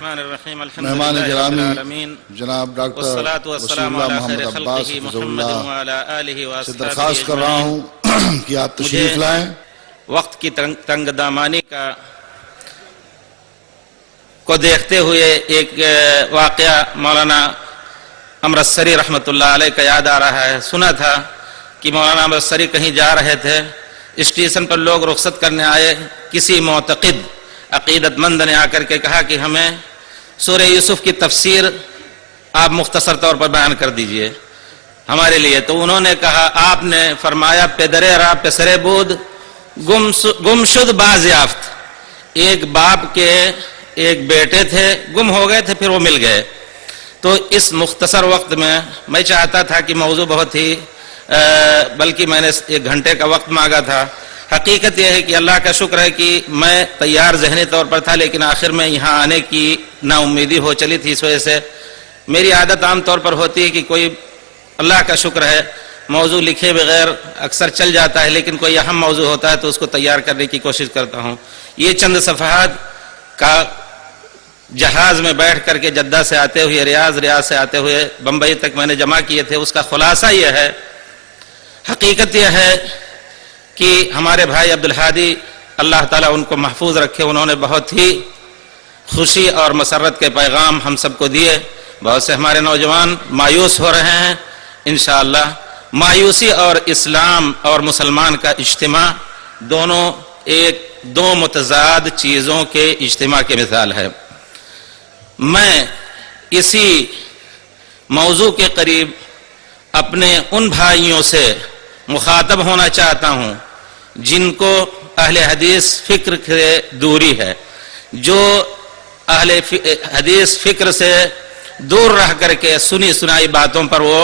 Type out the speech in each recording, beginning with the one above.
الرحمن الرحیم الحمد مہمان للہ رب گرامی العالمین جناب ڈاکٹر والصلاة وسیم والسلام اللہ علی محمد خیر عباس خلقہ حفظ محمد اللہ وعلی آلہ سے واصحابہ درخواست کر رہا اجمعین۔ ہوں کہ آپ تشریف لائیں۔ وقت کی تنگ دامانی کو دیکھتے ہوئے ایک واقعہ مولانا امرتسری رحمۃ اللہ علیہ کا یاد آ رہا ہے۔ سنا تھا کہ مولانا امرتسری کہیں جا رہے تھے، اسٹیشن پر لوگ رخصت کرنے آئے، کسی معتقد عقیدت مند نے آ کر کے کہا کہ ہمیں سورہ یوسف کی تفسیر آپ مختصر طور پر بیان کر دیجئے ہمارے لیے۔ تو انہوں نے کہا، آپ نے فرمایا پدرے را پسرے بود گم شد باز یافت۔ ایک باپ کے ایک بیٹے تھے، گم ہو گئے تھے، پھر وہ مل گئے۔ تو اس مختصر وقت میں چاہتا تھا کہ موضوع بہت ہی بلکہ میں نے 1 گھنٹے کا وقت مانگا تھا۔ حقیقت یہ ہے کہ اللہ کا شکر ہے کہ میں تیار ذہنی طور پر تھا، لیکن آخر میں یہاں آنے کی نا امیدی ہو چلی تھی۔ اس وجہ سے میری عادت عام طور پر ہوتی ہے کہ کوئی، اللہ کا شکر ہے، موضوع لکھے بغیر اکثر چل جاتا ہے، لیکن کوئی اہم موضوع ہوتا ہے تو اس کو تیار کرنے کی کوشش کرتا ہوں۔ یہ چند صفحات کا جہاز میں بیٹھ کر کے جدہ سے آتے ہوئے ریاض سے آتے ہوئے بمبئی تک میں نے جمع کیے تھے، اس کا خلاصہ یہ ہے، حقیقت یہ ہے کہ ہمارے بھائی عبدالہادی اللہ تعالیٰ ان کو محفوظ رکھے، انہوں نے بہت ہی خوشی اور مسرت کے پیغام ہم سب کو دیے۔ بہت سے ہمارے نوجوان مایوس ہو رہے ہیں، انشاءاللہ مایوسی اور اسلام اور مسلمان کا اجتماع دونوں دو متضاد چیزوں کے اجتماع کی مثال ہے۔ میں اسی موضوع کے قریب اپنے ان بھائیوں سے مخاطب ہونا چاہتا ہوں جن کو اہل حدیث فکر سے دوری ہے، جو اہل حدیث فکر سے دور رہ کر کے سنی سنائی باتوں پر وہ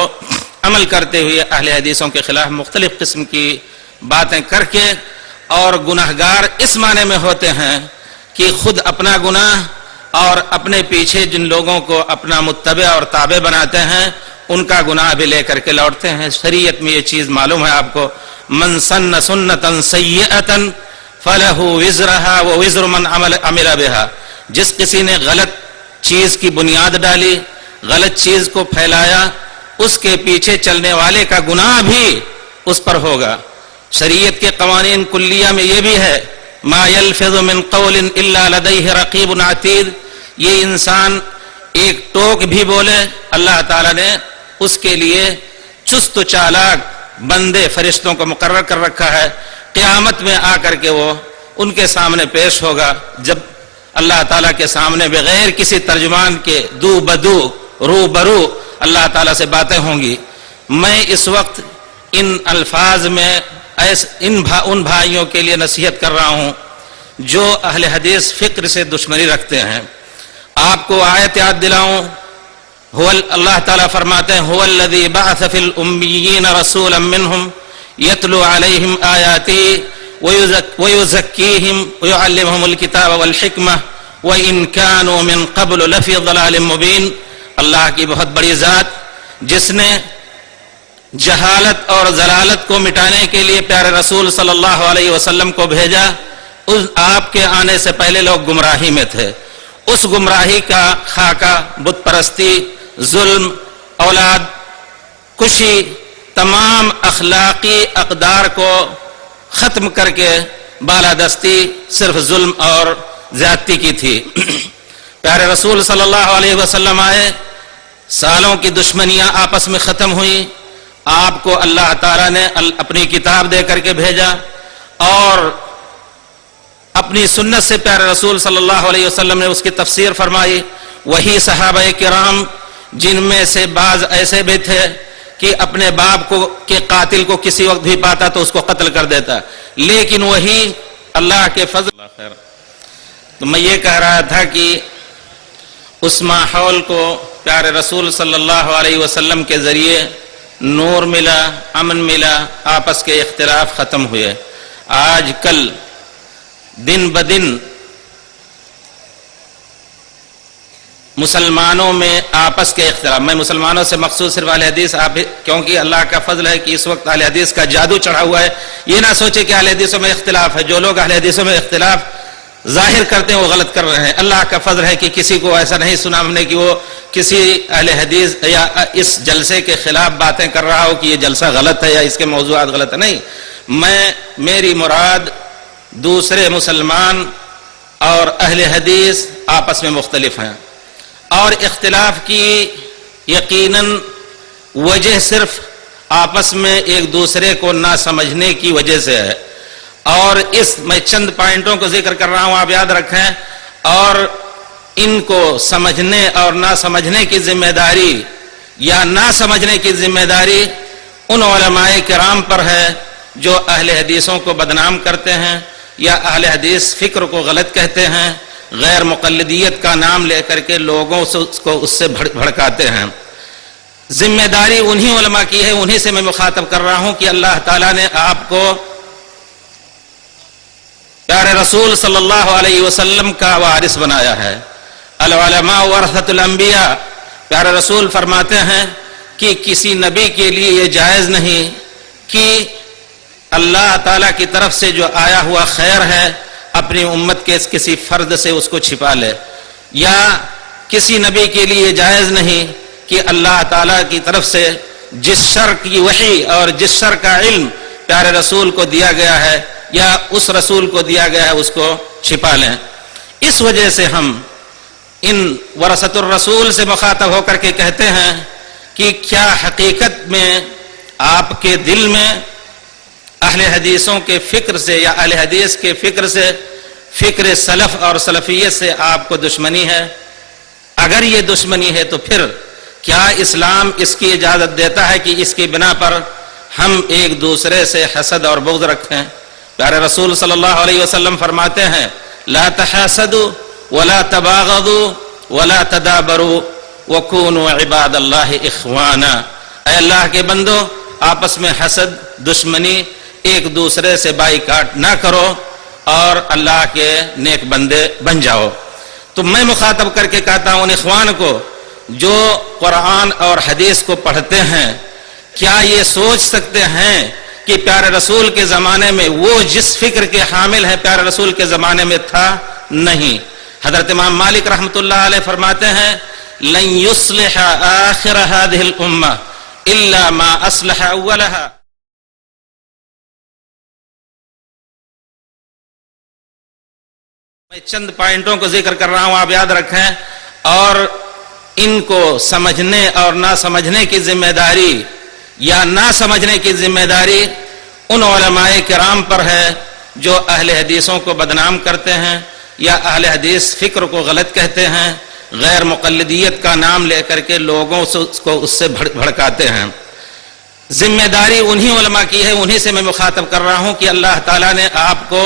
عمل کرتے ہوئے اہل حدیثوں کے خلاف مختلف قسم کی باتیں کر کے، اور گناہگار اس معنی میں ہوتے ہیں کہ خود اپنا گناہ اور اپنے پیچھے جن لوگوں کو اپنا متبع اور تابع بناتے ہیں ان کا گناہ بھی لے کر کے لوٹتے ہیں۔ شریعت میں یہ چیز معلوم ہے آپ کو، من سن سنتا سیئتا فلہ وزرہا ووزر من عمل بہا۔ جس کسی نے غلط چیز کی بنیاد ڈالی، غلط چیز کو پھیلایا، اس کے پیچھے چلنے والے کا گناہ بھی اس پر ہوگا۔ شریعت کے قوانین کلیہ میں یہ بھی ہے، ما یلفظ من قول الا لدیہ رقیب عتید۔ یہ انسان ایک ٹوک بھی بولے، اللہ تعالیٰ نے اس کے لیے چست و چالاک بندے فرشتوں کو مقرر کر رکھا ہے۔ قیامت میں آ کر کے وہ ان کے سامنے پیش ہوگا، جب اللہ تعالیٰ کے سامنے بغیر کسی ترجمان کے دو بدو روبرو اللہ تعالیٰ سے باتیں ہوں گی۔ میں اس وقت ان الفاظ میں ان بھائیوں کے لیے نصیحت کر رہا ہوں جو اہل حدیث فکر سے دشمنی رکھتے ہیں۔ آپ کو آیت یاد دلاؤں، اللہ تعالیٰ فرماتے ہیں هو الذی بعث فی الامیین رسولا منہم یتلو علیہم آیاتی ویزکیہم ویعلمہم الکتاب والحکمہ وإن كانوا من قبل لفی ضلال مبین۔ اللہ کی بہت بڑی ذات جس نے جہالت اور ضلالت کو مٹانے کے لیے پیارے رسول صلی اللہ علیہ وسلم کو بھیجا۔ آپ کے آنے سے پہلے لوگ گمراہی میں تھے، اس گمراہی کا خاکہ بت پرستی، ظلم، اولاد کشی، تمام اخلاقی اقدار کو ختم کر کے بالادستی صرف ظلم اور زیادتی کی تھی۔ پیارے رسول صلی اللہ علیہ وسلم آئے، سالوں کی دشمنیاں آپس میں ختم ہوئی، آپ کو اللہ تعالیٰ نے اپنی کتاب دے کر کے بھیجا، اور اپنی سنت سے پیارے رسول صلی اللہ علیہ وسلم نے اس کی تفسیر فرمائی۔ وہی صحابہ کرام جن میں سے بعض ایسے بھی تھے کہ اپنے باپ کو کے قاتل کو کسی وقت بھی پاتا تو اس کو قتل کر دیتا، لیکن وہی اللہ کے فضل۔ تو میں یہ کہہ رہا تھا کہ اس ماحول کو پیارے رسول صلی اللہ علیہ وسلم کے ذریعے نور ملا، امن ملا، آپس کے اختلاف ختم ہوئے۔ آج کل دن بدن مسلمانوں میں آپس کے اختلاف، میں مسلمانوں سے مخصوص صرف اہل حدیث، کیونکہ اللہ کا فضل ہے کہ اس وقت اہل حدیث کا جادو چڑھا ہوا ہے، یہ نہ سوچے کہ اہل حدیثوں میں اختلاف ہے۔ جو لوگ اہل حدیثوں میں اختلاف ظاہر کرتے ہیں وہ غلط کر رہے ہیں. اللہ کا فضل ہے کہ کسی کو ایسا نہیں سنا ہم نے کہ وہ کسی اہل حدیث یا اس جلسے کے خلاف باتیں کر رہا ہو کہ یہ جلسہ غلط ہے یا اس کے موضوعات غلط ہے. نہیں، میری مراد دوسرے مسلمان اور اہل حدیث آپس میں مختلف ہیں، اور اختلاف کی یقیناً وجہ صرف آپس میں ایک دوسرے کو نہ سمجھنے کی وجہ سے ہے. اور میں چند پوائنٹوں کو ذکر کر رہا ہوں، آپ یاد رکھیں. اور ان کو سمجھنے اور نہ سمجھنے کی ذمہ داری یا نہ سمجھنے کی ذمہ داری ان علماء کرام پر ہے جو اہل حدیثوں کو بدنام کرتے ہیں یا اہل حدیث فکر کو غلط کہتے ہیں، غیر مقلدیت کا نام لے کر کے لوگوں کو اس سے بھڑکاتے ہیں. ذمہ داری انہی علماء کی ہے، انہی سے میں مخاطب کر رہا ہوں کہ اللہ تعالیٰ نے آپ کو پیارے رسول صلی اللہ علیہ وسلم کا وارث بنایا ہے. العلماء ورثۃ الانبیاء. پیارے رسول فرماتے ہیں کہ کسی نبی کے لیے یہ جائز نہیں کہ اللہ تعالیٰ کی طرف سے جو آیا ہوا خیر ہے اپنی امت کے کسی فرد سے اس کو چھپا لے، یا کسی نبی کے لیے جائز نہیں کہ اللہ تعالیٰ کی طرف سے جس شر کی وحی اور جس شر کا علم پیارے رسول کو دیا گیا ہے یا اس رسول کو دیا گیا ہے اس کو چھپا لیں. اس وجہ سے ہم ان ورثۃ الرسول سے مخاطب ہو کر کے کہتے ہیں کہ کیا حقیقت میں آپ کے دل میں اہل حدیثوں کے فکر سے یا اہل حدیث کے فکر سے، فکر سلف اور سلفیت سے آپ کو دشمنی ہے؟ اگر یہ دشمنی ہے تو پھر کیا اسلام اس کی اجازت دیتا ہے کہ اس کی بنا پر ہم ایک دوسرے سے حسد اور بغض رکھیں؟ پیارے رسول صلی اللہ علیہ وسلم فرماتے ہیں لا تحاسدوا ولا تباغضوا ولا تدابروا وكونوا عباد اللہ اخوانا. اے اللہ کے بندو، آپس میں حسد، دشمنی، ایک دوسرے سے بائیکاٹ نہ کرو اور اللہ کے نیک بندے بن جاؤ. تو میں مخاطب کر کے کہتا ہوں ان اخوان کو جو قرآن اور حدیث کو پڑھتے ہیں، کیا یہ سوچ سکتے ہیں کہ پیارے رسول کے زمانے میں وہ جس فکر کے حامل ہیں پیارے رسول کے زمانے میں تھا؟ نہیں. حضرت امام مالک رحمۃ اللہ علیہ فرماتے ہیں لن يصلح آخر هذه الامة الا ما اصلح اولها. میں چند پوائنٹوں کو ذکر کر رہا ہوں، آپ یاد رکھیں. اور ان کو سمجھنے اور نہ سمجھنے کی ذمہ داری یا نہ سمجھنے کی ذمہ داری ان علماء کرام پر ہے جو اہل حدیثوں کو بدنام کرتے ہیں یا اہل حدیث فکر کو غلط کہتے ہیں، غیر مقلدیت کا نام لے کر کے لوگوں کو اس سے بھڑکاتے ہیں. ذمہ داری انہی علماء کی ہے، انہی سے میں مخاطب کر رہا ہوں کہ اللہ تعالیٰ نے آپ کو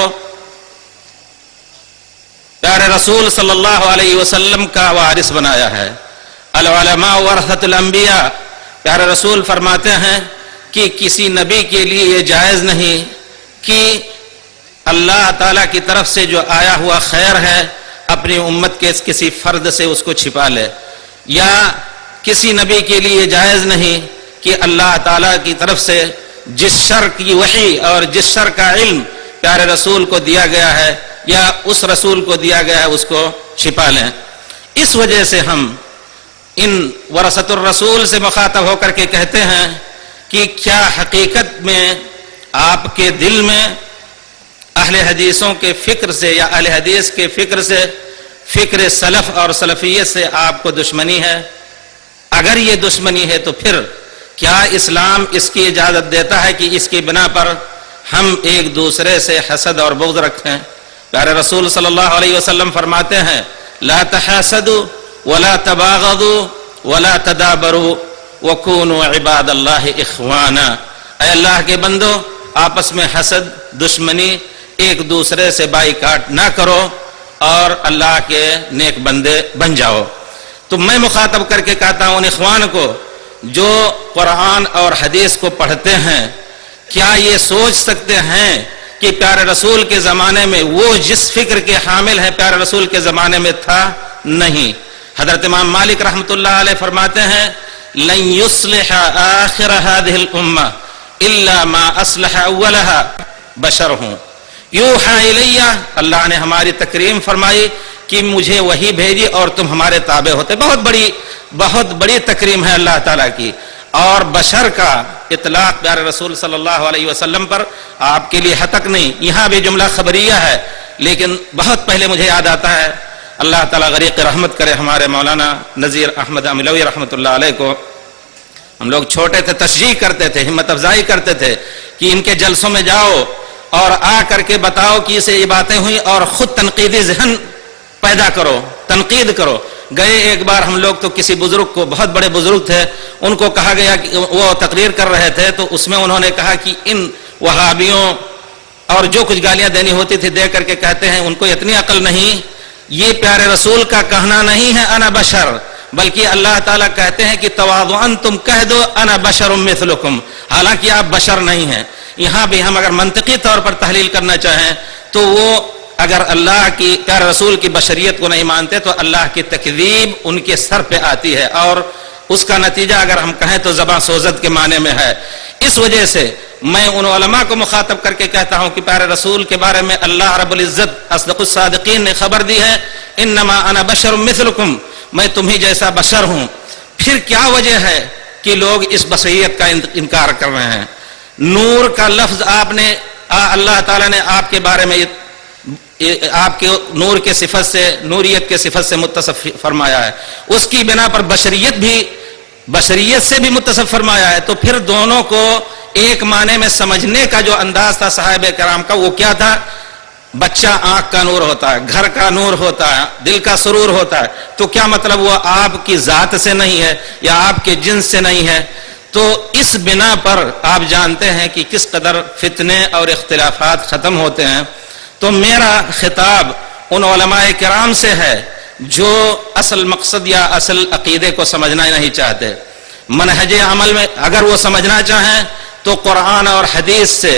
پیارے رسول صلی اللہ علیہ وسلم کا وارث بنایا ہے. العلماء ورثۃ الانبیاء. پیارے رسول فرماتے ہیں کہ کسی نبی کے لیے یہ جائز نہیں کہ اللہ تعالیٰ کی طرف سے جو آیا ہوا خیر ہے اپنی امت کے کسی فرد سے اس کو چھپا لے، یا کسی نبی کے لیے جائز نہیں کہ اللہ تعالیٰ کی طرف سے جس شر کی وحی اور جس شر کا علم پیارے رسول کو دیا گیا ہے یا اس رسول کو دیا گیا ہے اس کو چھپا لیں. اس وجہ سے ہم ان ورثۃ الرسول سے مخاطب ہو کر کے کہتے ہیں کہ کیا حقیقت میں آپ کے دل میں اہل حدیثوں کے فکر سے یا اہل حدیث کے فکر سے، فکر سلف اور سلفیت سے آپ کو دشمنی ہے؟ اگر یہ دشمنی ہے تو پھر کیا اسلام اس کی اجازت دیتا ہے کہ اس کی بنا پر ہم ایک دوسرے سے حسد اور بغض رکھیں؟ پیارے رسول صلی اللہ علیہ وسلم فرماتے ہیں لا تحاسدوا ولا تباغضوا ولا تدابروا وكونوا عباد اللہ اخوانا. اے اللہ کے بندو، آپس میں حسد، دشمنی، ایک دوسرے سے بائیکاٹ نہ کرو اور اللہ کے نیک بندے بن جاؤ. تو میں مخاطب کر کے کہتا ہوں ان اخوان کو جو قرآن اور حدیث کو پڑھتے ہیں، کیا یہ سوچ سکتے ہیں کہ پیارے رسول کے زمانے میں وہ جس فکر کے حامل ہیں پیارے رسول کے زمانے میں تھا؟ نہیں. حضرت امام مالک رحمۃ اللہ علیہ فرماتے ہیں لن يصلح آخر هذه الامة الا ما اصلح اولها. بشر ہوں، یوحا الیہ، اللہ نے ہماری تکریم فرمائی کہ مجھے وہی بھیجی اور تم ہمارے تابع ہوتے. بہت بڑی تکریم ہے اللہ تعالیٰ کی. اور بشر کا اطلاق پیارے رسول صلی اللہ علیہ وسلم پر آپ کے لیے حتک نہیں. یہاں بھی جملہ خبریہ ہے، لیکن بہت پہلے مجھے یاد آتا ہے، اللہ تعالیٰ غریق رحمت کرے ہمارے مولانا نذیر احمد عملوی رحمۃ اللہ علیہ کو. ہم لوگ چھوٹے تھے، تشجیع کرتے تھے، ہمت افزائی کرتے تھے کہ ان کے جلسوں میں جاؤ اور آ کر کے بتاؤ کہ اسے یہ باتیں ہوئی اور خود تنقیدی ذہن پیدا کرو، تنقید کرو. گئے ایک بار ہم لوگ تو کسی بزرگ کو، بہت بڑے بزرگ تھے، ان کو کہا گیا کہ وہ تقریر کر رہے تھے تو اس میں انہوں نے کہا کہ ان وہابیوں اور جو کچھ گالیاں دینی ہوتی تھی دے کر کے کہتے ہیں ان کو اتنی عقل نہیں. یہ پیارے رسول کا کہنا نہیں ہے انا بشر، بلکہ اللہ تعالیٰ کہتے ہیں کہ تواضعاً تم کہہ دو انا بشر مثلکم، حالانکہ آپ بشر نہیں ہیں. یہاں بھی ہم اگر منطقی طور پر تحلیل کرنا چاہیں تو وہ اگر اللہ کی پیارے رسول کی بشریت کو نہیں مانتے تو اللہ کی تکذیب ان کے سر پہ آتی ہے، اور اس کا نتیجہ اگر ہم کہیں تو زباں سوزد کے معنی میں ہے. اس وجہ سے میں ان علماء کو مخاطب کر کے کہتا ہوں کہ پیارے رسول کے بارے میں اللہ رب العزت اصدق الصادقین نے خبر دی ہے، انما انا بشر مثلکم، میں تمہیں جیسا بشر ہوں. پھر کیا وجہ ہے کہ لوگ اس بشریت کا انکار کر رہے ہیں؟ نور کا لفظ آپ نے، اللہ تعالیٰ نے آپ کے بارے میں آپ کے نور کے صفت سے، نوریت کے صفت سے متصف فرمایا ہے، اس کی بنا پر بشریت سے بھی متصف فرمایا ہے. تو پھر دونوں کو ایک معنی میں سمجھنے کا جو انداز تھا صحابہ کرام کا، وہ کیا تھا؟ بچہ آنکھ کا نور ہوتا ہے، گھر کا نور ہوتا ہے، دل کا سرور ہوتا ہے. تو کیا مطلب وہ آپ کی ذات سے نہیں ہے یا آپ کے جنس سے نہیں ہے؟ تو اس بنا پر آپ جانتے ہیں کہ کس قدر فتنے اور اختلافات ختم ہوتے ہیں. تو میرا خطاب ان علماء کرام سے ہے جو اصل مقصد یا اصل عقیدے کو سمجھنا ہی نہیں چاہتے. منہج عمل میں اگر وہ سمجھنا چاہیں تو قرآن اور حدیث سے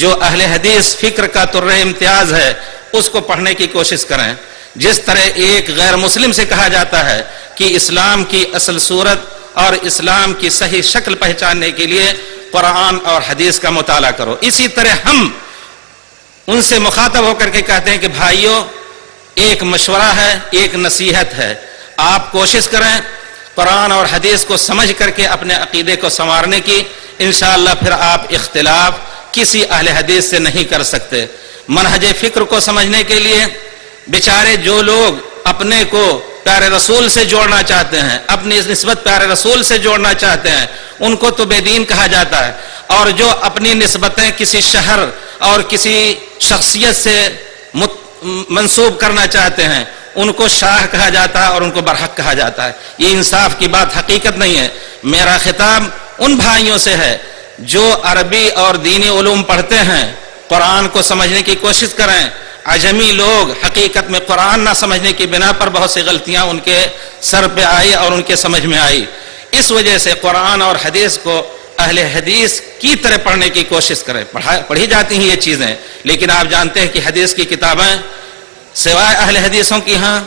جو اہل حدیث فکر کا طرح امتیاز ہے اس کو پڑھنے کی کوشش کریں. جس طرح ایک غیر مسلم سے کہا جاتا ہے کہ اسلام کی اصل صورت اور اسلام کی صحیح شکل پہچاننے کے لیے قرآن اور حدیث کا مطالعہ کرو، اسی طرح ہم ان سے مخاطب ہو کر کے کہتے ہیں کہ بھائیو، ایک مشورہ ہے، ایک نصیحت ہے، آپ کوشش کریں قرآن اور حدیث کو سمجھ کر کے اپنے عقیدے کو سنوارنے کی. انشاءاللہ پھر آپ اختلاف کسی اہل حدیث سے نہیں کر سکتے. منہج فکر کو سمجھنے کے لیے بیچارے جو لوگ اپنے کو پیارے رسول سے جوڑنا چاہتے ہیں، اپنی نسبت پیارے رسول سے جوڑنا چاہتے ہیں، ان کو تو بے دین کہا جاتا ہے، اور جو اپنی نسبتیں کسی شہر اور کسی شخصیت سے منسوب کرنا چاہتے ہیں ان کو شاہ کہا جاتا ہے اور ان کو برحق کہا جاتا ہے. یہ انصاف کی بات حقیقت نہیں ہے. میرا خطاب ان بھائیوں سے ہے جو عربی اور دینی علوم پڑھتے ہیں، قرآن کو سمجھنے کی کوشش کریں. عجمی لوگ حقیقت میں قرآن نہ سمجھنے کی بنا پر بہت سی غلطیاں ان کے سر پہ آئی اور ان کے سمجھ میں آئی. اس وجہ سے قرآن اور حدیث کو اہل حدیث کی طرح پڑھنے کی کوشش کریں. پڑھی جاتی ہیں یہ چیزیں، لیکن آپ جانتے ہیں کہ حدیث کی کتابیں سوائے اہل حدیثوں کی ہاں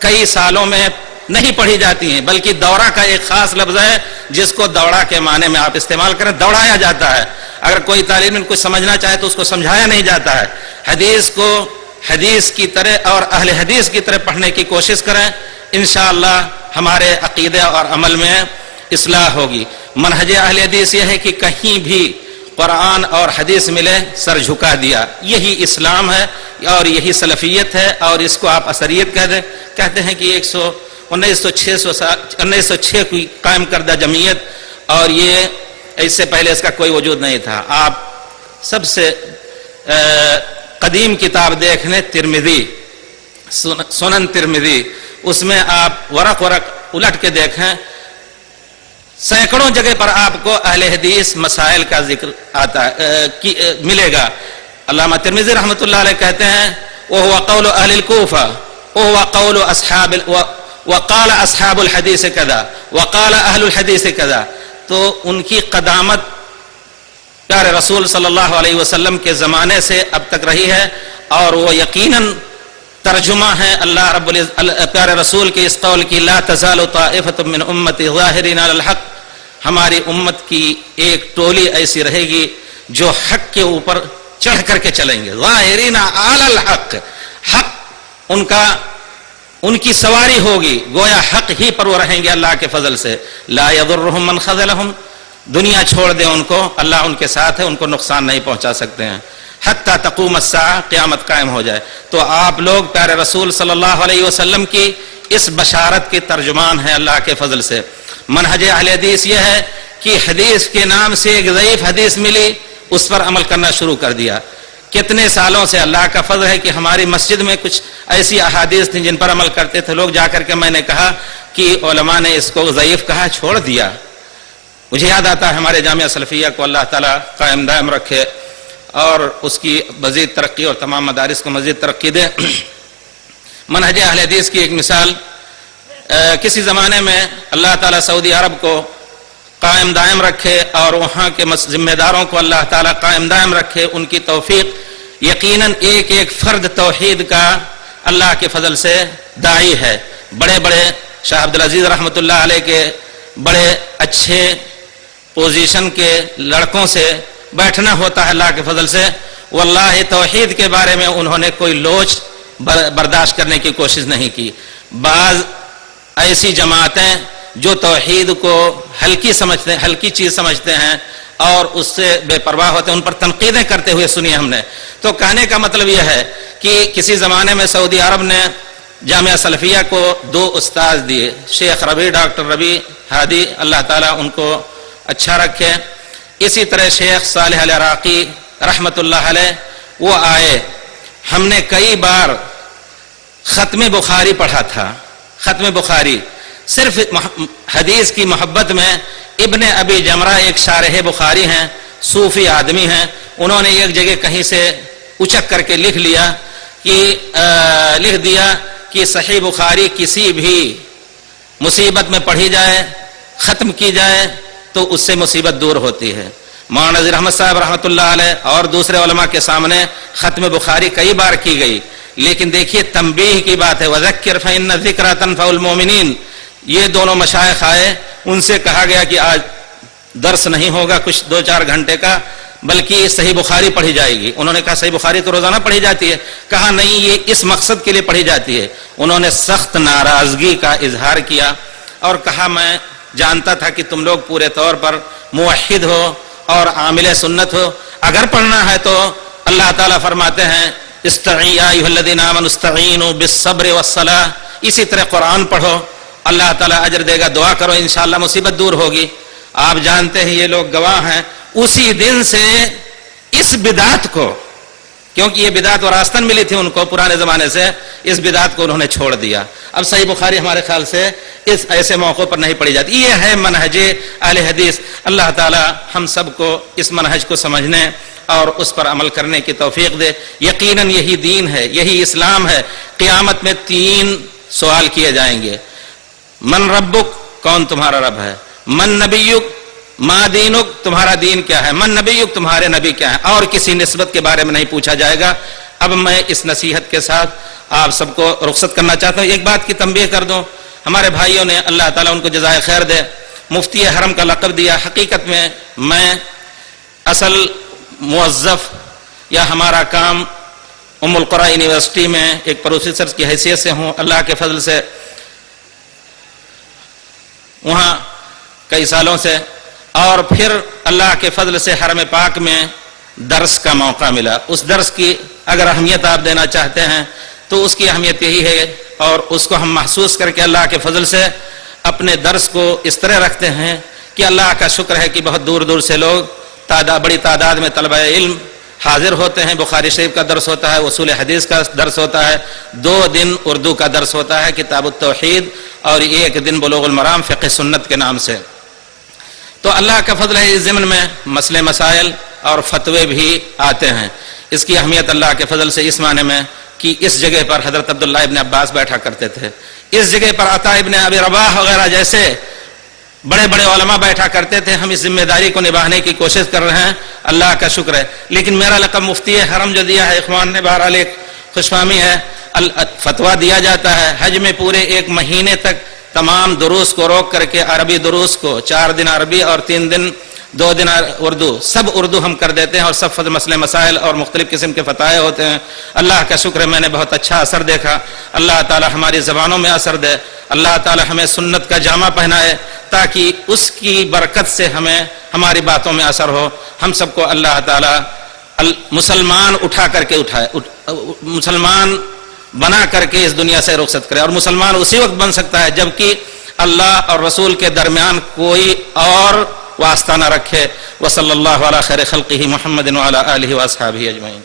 کئی سالوں میں نہیں پڑھی جاتی ہیں، بلکہ دورہ کا ایک خاص لفظ ہے جس کو دوڑا کے معنی میں آپ استعمال کریں، دوڑایا جاتا ہے. اگر کوئی تعلیم کچھ سمجھنا چاہے تو اس کو سمجھایا نہیں جاتا ہے. حدیث کو حدیث کی طرح اور اہل حدیث کی طرح پڑھنے کی کوشش کریں. انشاءاللہ ہمارے عقیدے اور عمل میں اصلاح ہوگی. منہج اہل حدیث یہ ہے کہ کہیں بھی قرآن اور حدیث ملے سر جھکا دیا، یہی اسلام ہے اور یہی سلفیت ہے. اور اس کو آپ اثریت کہتے ہیں کہ 1906 کی قائم کردہ جمعیت، اور یہ اس سے پہلے اس کا کوئی وجود نہیں تھا. آپ سب سے قدیم کتاب دیکھ لیں ترمذی، سنن ترمذی، اس میں آپ ورق الٹ کے دیکھیں، سینکڑوں جگہ پر آپ کو اہل حدیث مسائل کا ذکر آتا ہے ملے گا. علامہ ترمذی رحمۃ اللہ علیہ کہتے ہیں وَهُوَ قَوْلُ أَهْلِ الْكُوفَةِ وَهُوَ قَوْلُ وَقَالَ أَصْحَابُ الْحَدِيثِ كَذَا وَقَالَ أَهْلُ الْحَدِيثِ كَذَا. تو ان کی قدامت پیارے رسول صلی اللہ علیہ وسلم کے زمانے سے اب تک رہی ہے، اور وہ یقیناً ترجمہ ہے اللہ رب پیارے رسول کے اس قول کی لا تزال طائفة من امتی ظاہرین علی الحق. ہماری امت کی ایک ٹولی ایسی رہے گی جو حق کے اوپر چڑھ کر کے چلیں گے. ظاہرین علی الحق, حق ان کی سواری ہوگی, گویا حق ہی پر وہ رہیں گے اللہ کے فضل سے. لا یضرهم من خذلهم, دنیا چھوڑ دیں ان کو, اللہ ان کے ساتھ ہے, ان کو نقصان نہیں پہنچا سکتے ہیں. حتی تقوم الساعہ, قیامت قائم ہو جائے. تو آپ لوگ پیارے رسول صلی اللہ علیہ وسلم کی اس بشارت کے ترجمان ہیں اللہ کے فضل سے. منہج اہل حدیث یہ ہے کہ حدیث کے نام سے ایک ضعیف حدیث ملی, اس پر عمل کرنا شروع کر دیا. کتنے سالوں سے اللہ کا فضل ہے کہ ہماری مسجد میں کچھ ایسی احادیث تھیں جن پر عمل کرتے تھے لوگ, جا کر کے میں نے کہا کہ علماء نے اس کو ضعیف کہا, چھوڑ دیا. مجھے یاد آتا ہے ہمارے جامعہ سلفیہ کو اللہ تعالیٰ قائم دائم رکھے اور اس کی مزید ترقی اور تمام مدارس کو مزید ترقی دے. منہج اہل حدیث کی ایک مثال, کسی زمانے میں اللہ تعالیٰ سعودی عرب کو قائم دائم رکھے اور وہاں کے ذمہ داروں کو اللہ تعالیٰ قائم دائم رکھے, ان کی توفیق. یقیناً ایک ایک فرد توحید کا اللہ کے فضل سے داعی ہے. بڑے بڑے شاہ عبدالعزیز رحمۃ اللہ علیہ کے بڑے اچھے پوزیشن کے لڑکوں سے بیٹھنا ہوتا ہے اللہ کے فضل سے. واللہ توحید کے بارے میں انہوں نے کوئی لوچ برداشت کرنے کی کوشش نہیں کی. بعض ایسی جماعتیں جو توحید کو ہلکی چیز سمجھتے ہیں اور اس سے بے پرواہ ہوتے ہیں, ان پر تنقیدیں کرتے ہوئے سنی ہم نے. تو کہنے کا مطلب یہ ہے کہ کسی زمانے میں سعودی عرب نے جامعہ سلفیہ کو 2 استاذ دیے, شیخ ربیع, ڈاکٹر ربیع ہادی, اللہ تعالیٰ ان کو اچھا رکھے. اسی طرح شیخ صالح العراقی رحمت اللہ علیہ وہ آئے. ہم نے کئی بار ختم بخاری پڑھا تھا. ختم بخاری صرف حدیث کی محبت میں. ابن ابی جمرہ ایک شارح بخاری ہیں, صوفی آدمی ہیں, انہوں نے ایک جگہ کہیں سے اچک کر کے لکھ دیا کہ صحیح بخاری کسی بھی مصیبت میں پڑھی جائے, ختم کی جائے تو اس سے مصیبت دور ہوتی ہے. مولانا نذیر احمد صاحب رحمۃ اللہ علیہ اور دوسرے علماء کے سامنے ختم بخاری کئی بار کی گئی, لیکن دیکھیے تنبیہ کی بات ہے, وذکر فإن الذکرى تنفع المؤمنین. یہ دونوں مشائخ آئے, ان سے کہا گیا کہ آج درس نہیں ہوگا کچھ 2-4 گھنٹے کا, بلکہ صحیح بخاری پڑھی جائے گی. انہوں نے کہا صحیح بخاری تو روزانہ پڑھی جاتی ہے. کہا نہیں, یہ اس مقصد کے لیے پڑھی جاتی ہے. انہوں نے سخت ناراضگی کا اظہار کیا اور کہا میں جانتا تھا کہ تم لوگ پورے طور پر موحد ہو اور عامل سنت ہو, اگر پڑھنا ہے تو اللہ تعالیٰ فرماتے ہیں استعینوا یا ایھا الذین آمنوا استعینوا بالصبر والصلاۃ. اسی طرح قرآن پڑھو, اللہ تعالیٰ اجر دے گا, دعا کرو انشاءاللہ مصیبت دور ہوگی. آپ جانتے ہیں, یہ لوگ گواہ ہیں, اسی دن سے اس بدعت کو, کیونکہ یہ بدعت وراثتاً ملی تھی ان کو پرانے زمانے سے, اس بدعت کو انہوں نے چھوڑ دیا. اب صحیح بخاری ہمارے خیال سے اس ایسے موقعوں پر نہیں پڑھی جاتی. یہ ہے منہج اہل حدیث. اللہ تعالیٰ ہم سب کو اس منہج کو سمجھنے اور اس پر عمل کرنے کی توفیق دے. یقیناً یہی دین ہے, یہی اسلام ہے. قیامت میں 3 سوال کیے جائیں گے. من ربک, کون تمہارا رب ہے. من نبیک, ما دینک, تمہارا دین کیا ہے. من نبیک, تمہارے نبی کیا ہے. اور کسی نسبت کے بارے میں نہیں پوچھا جائے گا. اب میں اس نصیحت کے ساتھ آپ سب کو رخصت کرنا چاہتا ہوں. ایک بات کی تنبیہ کر دوں, ہمارے بھائیوں نے اللہ تعالیٰ ان کو جزائے خیر دے مفتی حرم کا لقب دیا. حقیقت میں اصل موظف یا ہمارا کام ام القریٰ یونیورسٹی میں ایک پروفیسر کی حیثیت سے ہوں. اللہ کے فضل سے وہاں کئی سالوں سے, اور پھر اللہ کے فضل سے حرم پاک میں درس کا موقع ملا. اس درس کی اگر اہمیت آپ دینا چاہتے ہیں تو اس کی اہمیت یہی ہے, اور اس کو ہم محسوس کر کے اللہ کے فضل سے اپنے درس کو اس طرح رکھتے ہیں کہ اللہ کا شکر ہے کہ بہت دور دور سے لوگ بڑی تعداد میں طلبہ علم حاضر ہوتے ہیں. بخاری شریف کا درس ہوتا ہے, اصول حدیث کا درس ہوتا ہے, 2 دن اردو کا درس ہوتا ہے کتاب التوحید, اور 1 دن بلوغ المرام فقہ سنت کے نام سے. تو اللہ کا فضل ہے, اس ضمن میں مسئلے مسائل اور فتوے بھی آتے ہیں. اس کی اہمیت اللہ کے فضل سے اس معنی میں کہ اس جگہ پر حضرت عبداللہ ابن عباس بیٹھا کرتے تھے, اس جگہ پر عطا ابن ابی رباح وغیرہ جیسے بڑے بڑے علماء بیٹھا کرتے تھے. ہم اس ذمہ داری کو نبھانے کی کوشش کر رہے ہیں, اللہ کا شکر ہے. لیکن میرا لقب مفتی حرم جو دیا ہے اخوان نے, بہرحال ایک خوشفہمی ہے. فتویٰ دیا جاتا ہے حج میں پورے 1 مہینے تک تمام دروس کو روک کر کے عربی دروس کو 4 دن عربی اور 3 دن 2 دن اردو، سب اردو ہم کر دیتے ہیں اور سب مسئلے مسائل اور مختلف قسم کے فتائے ہوتے ہیں. اللہ کا شکر ہے میں نے بہت اچھا اثر دیکھا. اللہ تعالی ہماری زبانوں میں اثر دے، اللہ تعالی ہمیں سنت کا جامہ پہنائے تاکہ اس کی برکت سے ہمیں ہماری باتوں میں اثر ہو. ہم سب کو اللہ تعالی مسلمان اٹھا کر کے مسلمان بنا کر کے اس دنیا سے رخصت کرے. اور مسلمان اسی وقت بن سکتا ہے جبکہ اللہ اور رسول کے درمیان کوئی اور واسطہ نہ رکھے. وصلی اللہ علی خیر خلقہ محمد وعلی آلہ واصحابہ اجمعین.